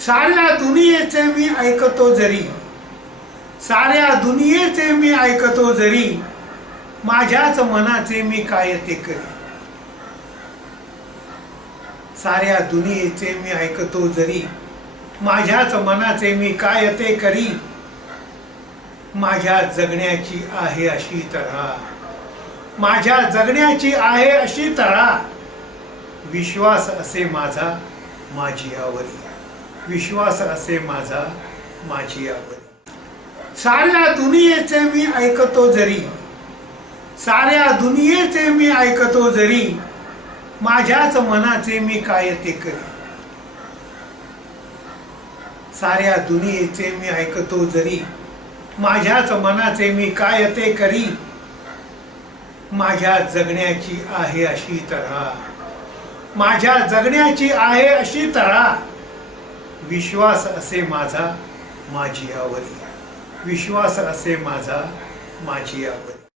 साऱ्या दुनियेचे मी ऐकतो जरी, साऱ्या दुनियेचे मी ऐकतो जरी, माझ्याच मनाचे मी काय ते करी. साऱ्या दुनियेचे मी ऐकतो जरी, माझ्याच मनाचे मी काय ते करी. माझ्या जगण्याची आहे अशी तऱ्हा, माझ्या जगण्याची आहे अशी तऱ्हा. विश्वास असे माझा माझी आवरी, विश्वास असे माझा माझी आवरी. साऱ्या दुनियेचे मी ऐकतो जरी, साऱ्या दुनियेचे मी ऐकतो जरी, माझ्याच मनाचे मी काय ते करी. साऱ्या दुनियेचे मी ऐकतो जरी, माझ्याच मनाचे मी काय ते करी. माझ्या जगण्याची आहे अशी तऱ्हा, माझ्या जगण्याची आहे अशी तऱ्हा. विश्वास असे माझा माझी आवरी, विश्वास असे माझा माझी आवरी.